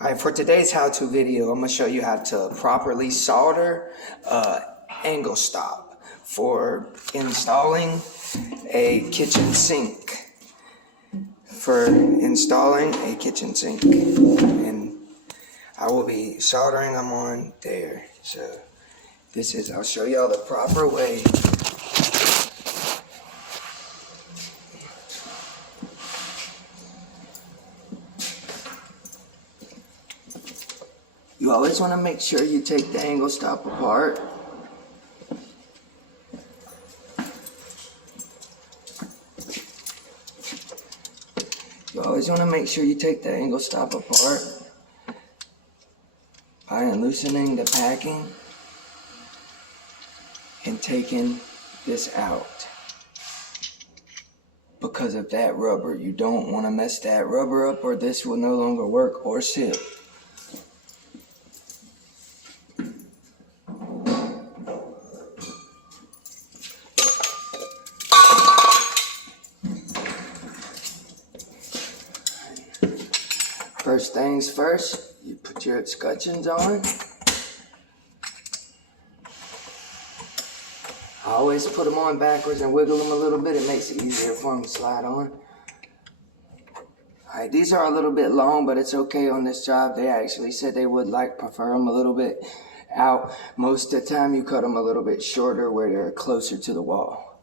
Alright, for today's how-to video, I'm going to show you how to properly solder angle stop for installing a kitchen sink. And I will be soldering them on there. So I'll show y'all the proper way. You always want to make sure you take the angle stop apart. By loosening the packing and taking this out. Because of that rubber, you don't want to mess that rubber up or this will no longer work or seal. First things first, you put your escutcheons on. I always put them on backwards and wiggle them a little bit. It makes it easier for them to slide on. Alright, these are a little bit long, but it's okay on this job. They actually said they would prefer them a little bit out. Most of the time you cut them a little bit shorter where they're closer to the wall.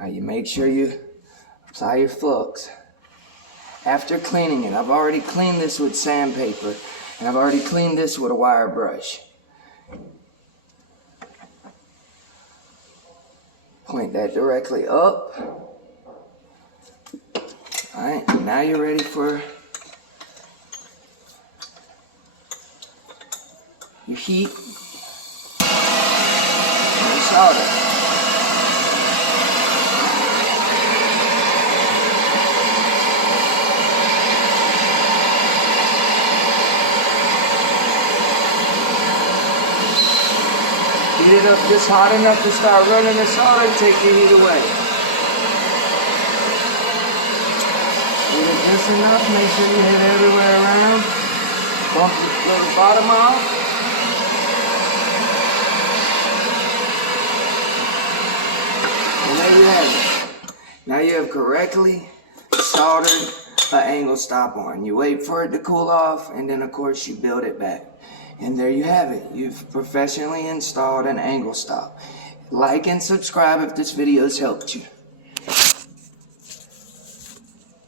Alright, you make sure you apply your flux. After cleaning it, I've already cleaned this with sandpaper and I've already cleaned this with a wire brush. Point that directly up. Alright, now you're ready for your heat and your solder. Heat it up just hot enough to start running the solder and take your heat away. Heat it just enough, make sure you hit everywhere around. Bump the little bottom off. And there you have it. Now you have correctly soldered an angle stop on. You wait for it to cool off and then of course you build it back. And there you have it. You've professionally installed an angle stop. Like and subscribe if this video has helped you.